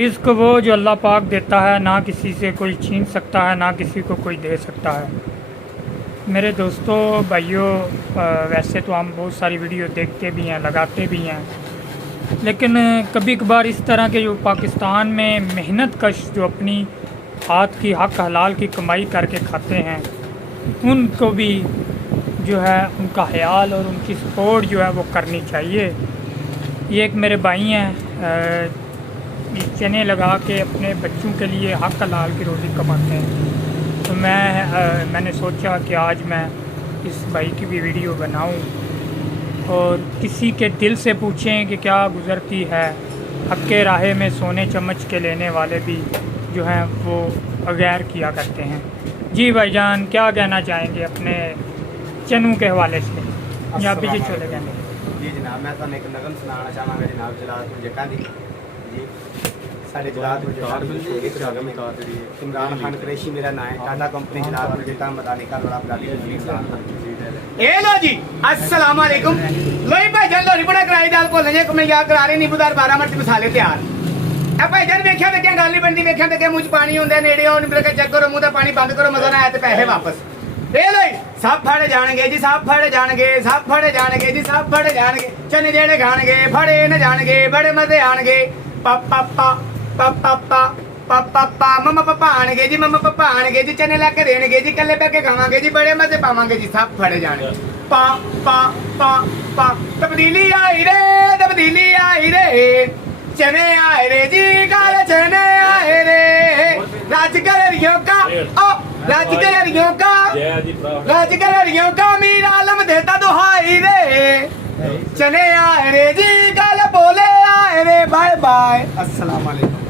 रिज़्क़ वो जो अल्लाह पाक देता है, ना किसी से कोई छीन सकता है, ना किसी को कोई दे सकता है। मेरे दोस्तों भाइयों, वैसे तो हम बहुत सारी वीडियो देखते भी हैं, लगाते भी हैं, लेकिन कभी कभार इस तरह के जो पाकिस्तान में मेहनत कश जो अपनी हाथ की हक हलाल की कमाई करके खाते हैं, उनको भी जो है उनका ख्याल और उनकी सपोर्ट जो है वो करनी चाहिए। ये एक मेरे भाई हैं, चने लगा के अपने बच्चों के लिए हक हलाल की रोटी कमाते हैं। तो मैंने सोचा कि आज मैं इस भाई की भी वीडियो बनाऊं और किसी के दिल से पूछें कि क्या गुज़रती है। हक के राहे में सोने चम्मच के लेने वाले भी जो हैं वो अगैर किया करते हैं। जी भाईजान, क्या कहना चाहेंगे अपने चनू के हवाले से? पंजाबी जी छोले कहने। जी जनाब, मैं ਤੁਹਾਨੂੰ ਇੱਕ ਨਗਮ ਸੁਣਾਉਣਾ ਚਾਹਾਂਗਾ ਜਨਾਬ ਜਲਾਲਪੁਰ ਜੱਟਾਂ ਦੀ। ਜੀ ਸਾਡੇ ਜਲਾਲਪੁਰ ਜੱਟਾਂ ਦੀ ਇਮਰਾਨ ਖਾਨ ਕੁਰੈਸ਼ੀ ਮੇਰਾ ਨਾਮ ਹੈ। ਟਾਟਾ ਕੰਪਨੀ ਜਲਾਲਪੁਰ ਜੱਟਾਂ ਮਦਾਨੀ का बड़ा बड़ा ए लो जी अस्सलाम वालेकुम। लोई भाईजान लोरी बड़ा कराई दाल भोले जे कमे याद करा रहे नींबूदार 12 मिनट मसाले तैयार। ए भाईजान वेख्या ते क्या गल नहीं बनदी, वेख्या ते क्या मुंह च पानी हुंदा, नेड़े आओ निबड़ के चेक करो, मुंह दा पानी बंद करो, मजा ना आए ते पैसे वापस। सब फड़े जाणगे जी, सब फड़े जाणगे, सब फड़े जाणगे जी, सब फड़े जाणगे। चने जेड़े खाणगे फड़े न जाणगे, बड़े मजे आणगे। पापा पापा पापा मम्मा पापा आणगे जी, मम्मा पापा आणगे जी। चने लाके देणगे जी, कल्ले बैठ के खावांगे जी, बड़े मजे पावांगे जी। सब फड़े जाणगे। पा पा पा पा तब्दीली आई रे, तब्दीली आई रे। चने आए रे जी, काले चने आए रे। राजगलरियों का ओ राजगलरियों का, राजगलरियों का मीर आलम देता दुहाई रे। चने आए रे जी, कल बोले आए रे। बाय बाय, अस्सलाम वालेकुम।